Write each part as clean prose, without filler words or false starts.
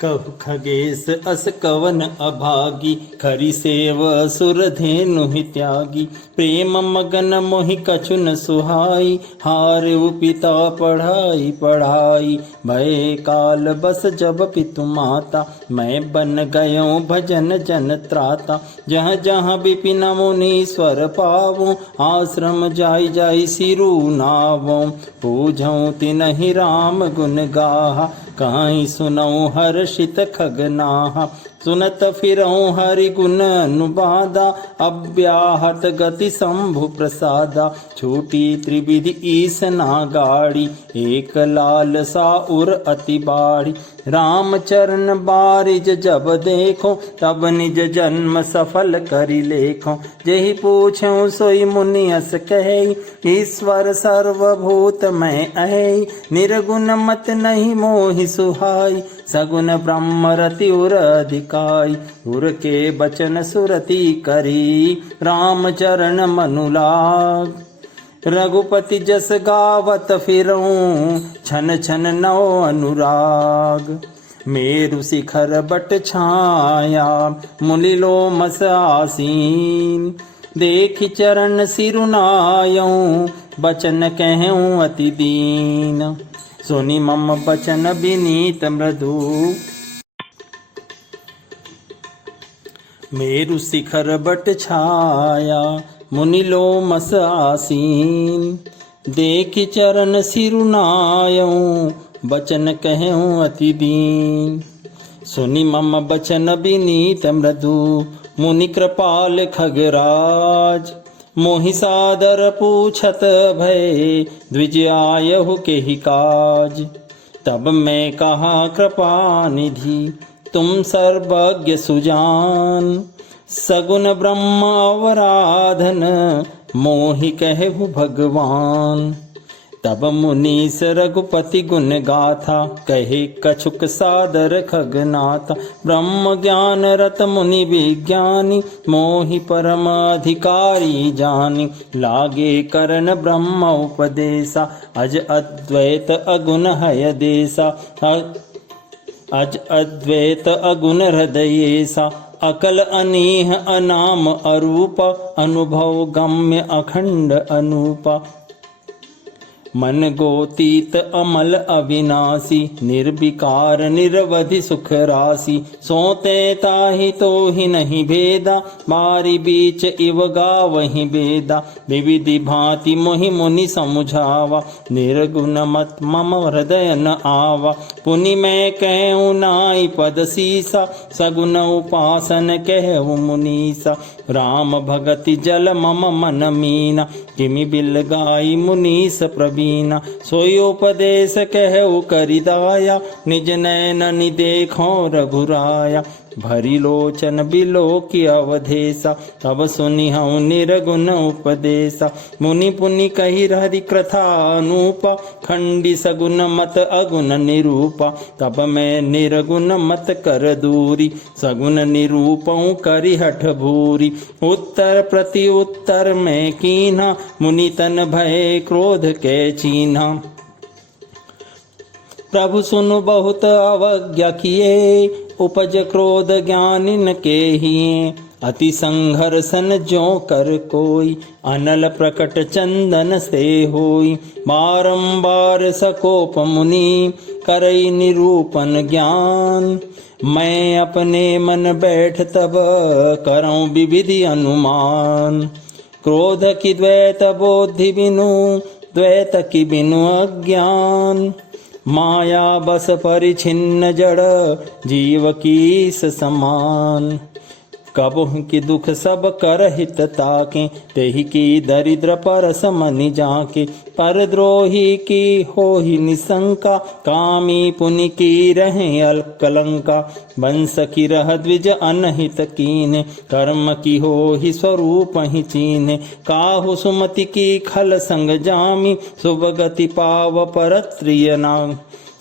कहु खगेश अस कवन अभागी, खरी सेव सुर धेनु हि त्यागी। प्रेम मगन मोहि कछु न सुहाई, हारउ पिता पढ़ाई पढ़ाई। भय काल बस जब पितु माता, मैं बन गयो भजन जन त्राता। जहाँ जहाँ विपिन मुनीश्वर पावो, आश्रम जाई जाई सिरु नावो। पूजऊँ तिन्हि राम गुण गाहा, कहीं सुनऊँ हर्षित खगनाहा। सुनत फिरऊँ हरि गुण अनुबादा, अव्याहत गति शंभु प्रसादा। छूटी त्रिविधि ईस ना गाड़ी, एक लाल सा उर अति बाढ़ी। राम चरण बारिज जब देखो, तब निज जन्म सफल करि लेखो। जेहि पूछऊँ सोई मुनि अस कहे, ईश्वर सर्वभूत मैं अहै। निर्गुण मत नहीं मोहि सुहाई, सगुन ब्रह्म रति उर अधिकाई। उर के बचन सुरति करी, राम चरण मनु लाग। रघुपति जस गावत फिरऊँ, छन छन नौ अनुराग। मेरु शिखर बट छाया, मुनि लोमस आसीन। देखि चरण सिरुनायऊँ, बचन कहऊँ अति दीन। सुनि मम बचन विनीत मृदु, मेरु शिखर बट छाया, मुनि लोमस आसीन। देखि चरण सिरुनायऊँ, बचन कहऊँ अति दीन। सुनि मम बचन विनीत मृदु, मुनि कृपाल खगराज। मोहि सादर पूछत भय, द्विज आयहु केहि काज। तब मैं कहा कृपा निधि, तुम सर्वज्ञ सुजान। सगुन ब्रह्म अवराधन, मोहि कहु भगवान। तब मुनीस रघुपति गुण गाथा, कहे कछुक सादर खगनाथा। ब्रह्म ज्ञान रत मुनि विज्ञानी, मोहि परम अधिकारी जानी। लागे करन ब्रह्म उपदेशा, अज अद्वैत अगुण हय देसा। अज अद्वैत अगुण हृदयेसा, अकल अनीह अनाम अरूप। अनुभव गम्य अखंड अनूपा। मन गोतीत अमल अविनाशी, निर्विकार निरवधि सुख राशि। सोते ताहि तो ही नहीं भेदा, बारी बीच इव गावहि बेदा। विविधि भांति मोहि मुनि समुझावा, निर्गुण मत मम हृदय न आवा। पुनि मैं कहूँ नाई पद सीसा, सगुन उपासन कहूँ मुनीसा। राम भगति जल मम मन मीना, किमि बिल गाई मुनीस प्रवीणा। सोई उपदेश कहु करिदाया, निज नैन देखो रघुराया। भरी लोचन बिलो की अवधेसा, तब सुनिहु निर्गुण उपदेसा। मुनि पुनि कही हरि कथा अनूपा, खंडी सगुन मत अगुण निरूपा। तब मैं निर्गुण मत कर दूरी, सगुन निरूपऊँ करि हठ भूरी। उत्तर प्रति उत्तर में कीन्हा, मुनि तन भय क्रोध के चीन्हा। प्रभु सुनु बहुत अवज्ञा किए, उपज क्रोध ज्ञानिन के हिये। अति संघर्षन जो कर कोई, अनल प्रकट चंदन से होई। बारंबार सकोप मुनि, करई निरूपन ज्ञान। मैं अपने मन बैठ तब, करऊँ विविधि अनुमान। क्रोध की द्वैत बोधि बिनु, द्वैत की बिनु अज्ञान। माया बस परिछिन्न जड़, जीव की समान। कबहुँ की दुख सब कर हित ताके, तेहि की दरिद्र परस मनि जाके। परद्रोही की होहि निशंका, कामी पुनि की रहे कलंका। वंश की रह द्विज अनहित कीने, कर्म की होहि स्वरूप ही चीने। काहु सुमति की खल संग जामी, शुभ गति पाव परत्रिय नाम।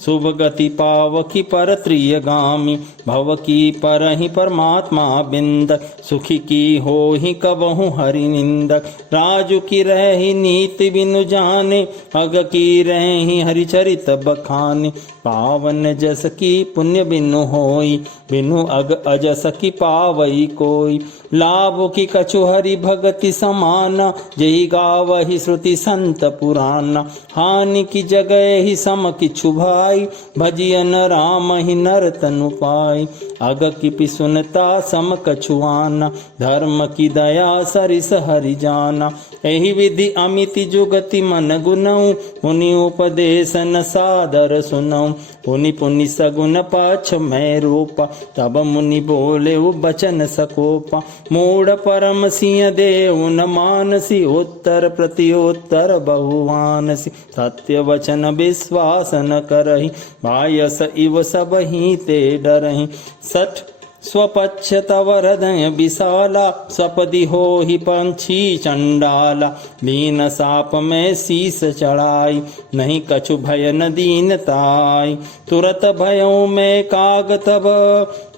शुभ गति पावकी पर त्रियगामी, भव की परहि परमात्मा बिंदक, सुखी की होहि कबहु हरि निंदक। राजु की रही नीति बिनु जाने, अग की रही हरिचरित बखाने। पावन जस की पुण्य बिनु होई, बिनु अग अजस की पावई कोई। लाभ की कछु हरि भगति समाना, जही गावहि श्रुति संत पुराना। हानि की जगह ही सम किछु भाई, भजियन राम ही नर तनु पाई। अग की पिसुनता सम कछुआना, धर्म की दया सरिस हरि जाना। एहि विधि अमिति जुगति मन गुनऊ, मुनि उपदेशन सादर सुनऊ। पुनि पुनि सगुन पाछ मैं रूपा, तब मुनि बोले बचन सकोपा। मूढ़ परम सिंह देव न मानसी, उत्तर प्रत्युत्तर बहुवानसी। सत्य वचन विश्वास न करहि, बायस इव सब ही ते डरहि। सठ स्वपक्ष तव हृदय विशाला, सपदि होहि पंछी चंडाला। लीन साप में शीस चढ़ाई, नहीं कछु भय न दीनताई। तुरत भयों में काग तब,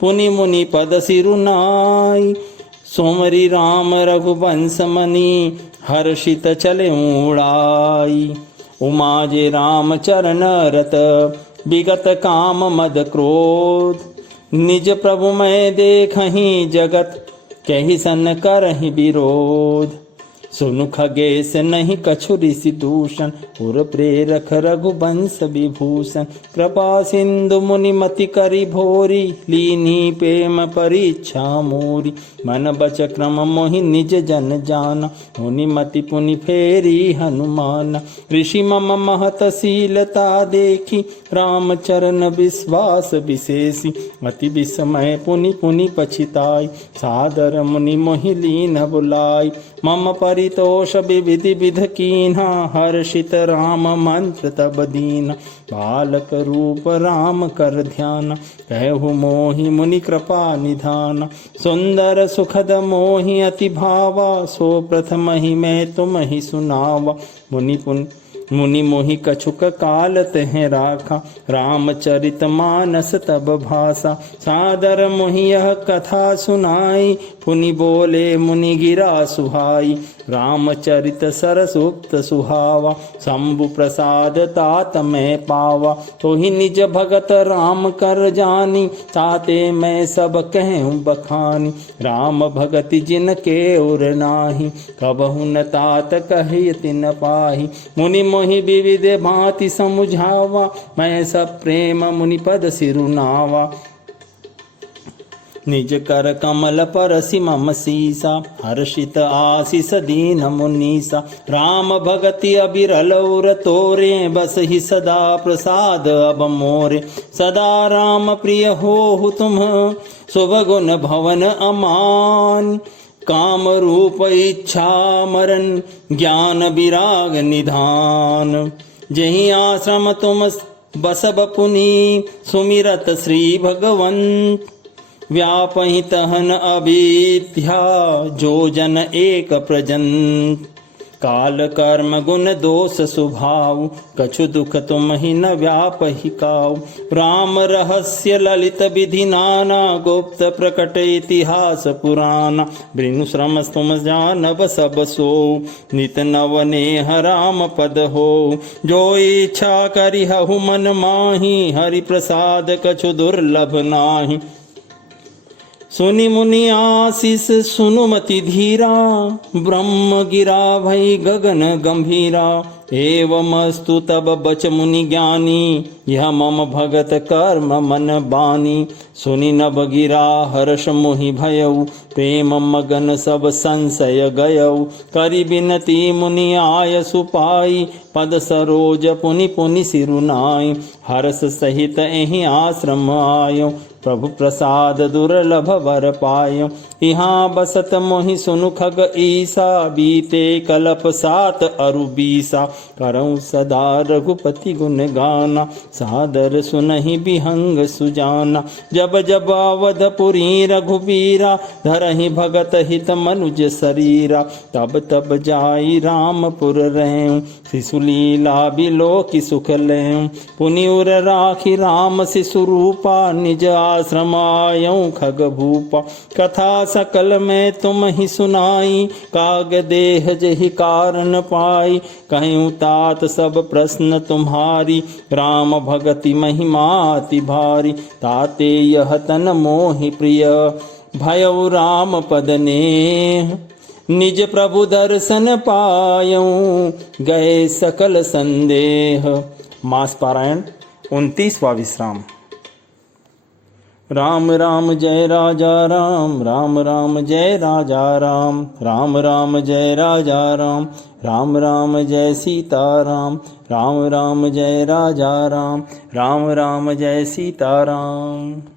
पुनि मुनि पद सिरुनाई। सोमरी राम रघुवंश मनि, हर्षित चले उड़ाई। उमा जे राम चरण रत, विगत काम मद क्रोध। निज प्रभु मैं देखहि जगत, कहि सन करहि विरोध। सुनु खगेश नहीं कछु ऋषि दूषण, उर प्रेरक रघुवंश विभूषण। कृपा सिंधु मुनि मति करि भोरी, लीनी प्रेम परीक्षा मोरी। मन बच क्रम मोहि निज जन जाना, मुनि मति पुनि फेरी हनुमान। ऋषि मम महत शीलता देखी, राम चरण विश्वास विशेषी। अति विस्मय पुनि पुनि पछिताई, सादर मुनि मोहि लीन बुलाई। मम परितोष विविधि विध कीन्हा, हर्षित राम मंत्र तब दीना। बालक रूप राम कर ध्यान, कहु मोहि मुनि कृपा निधान। सुंदर सुखद मोहि अति भावा, सो प्रथम ही मैं तुम ही सुनावा। मुनि मोहि कछुक काल तह राखा, रामचरित मानस तब भाषा। सादर मोहि यह कथा सुनाई, पुनि बोले मुनि गिरा सुहाई। रामचरित सरसुक्त सुहावा, शंभु प्रसाद तात मैं पावा। तो ही निज भगत राम कर जानी, ताते मैं सब कहूँ बखानी। राम भगति जिनके उर नाही, कबहु न तात कहि तिन पाही। मुनि मोहि विविध भांति समुझावा, मैं सब प्रेम मुनि पद सिरुनावा। निज कर कमल परसि मम सीसा, हर्षित आशीष दीन मुनीसा। राम भगति अबिरल उर तोरे, बस ही सदा प्रसाद अब मोरे। सदा राम प्रिय हो तुम, शुभ गुण भवन अमान। काम रूप इच्छा मरण, ज्ञान विराग निधान। जहीं आश्रम तुम बसब पुनि, सुमिरत श्री भगवंत। व्यापहि तहन अविद्या, जो जन एक प्रजंत। काल कर्म गुण दोष स्वभाव, कछु दुख तुम ही न व्यापहि काऊ। राम रहस्य ललित विधि नाना, गुप्त प्रकट इतिहास पुराना। ब्रिनु श्रम तुम जानब सब सो, नित नव नेह राम पद हो। जो इच्छा करिहु मन माही, हरि प्रसाद कछु दुर्लभ नाही। सुनि मुनि आशीष सुनुमति धीरा, ब्रह्म गिरा भई गगन गंभीरा। एवमस्तु तब बच मुनि ज्ञानी, यह मम भगत कर्म मन बानी। सुनि नभ गिरा हर्ष मोहि भयऊ, प्रेम मगन सब संशय गयऊ। करि बिनती मुनि आय सुपाई, पद सरोज पुनि पुनि सिरुनाई। हर्ष सहित एहि आश्रम आयो, प्रभु प्रसाद दुर्लभ वर पायो। यहाँ बसत मोहि सुनु खग ईसा, बीते कल्प 7 अरु 20। करऊँ सदा रघुपति गुण गाना, सादर सुनहि बिहंग सुजाना। जब जब अवधपुरी रघुबीरा, धरहि भगत हित मनुज शरीरा। तब तब जाई रामपुर रहूं, शिशुलीला बिलो की सुख लें पुनि उर राखी राम शिशु रूपा निज आश्रम आयऊं खग भूपा कथा सकल में तुम ही सुनाई काग देह जहि कारण पाई कहीं तात सब प्रश्न तुम्हारी राम भगति महिमा अति भारी ताते यह तन मोहि प्रिय भयउ राम पद नेह निज प्रभु दर्शन पायऊं गए सकल संदेह। मास पारायण 29वां विश्राम। राम राम जय राजा राम, राम राम जय राजा राम, राम राम जय राजा राम, राम राम जय सीताराम, राम राम जय राजा राम, राम राम जय सीताराम।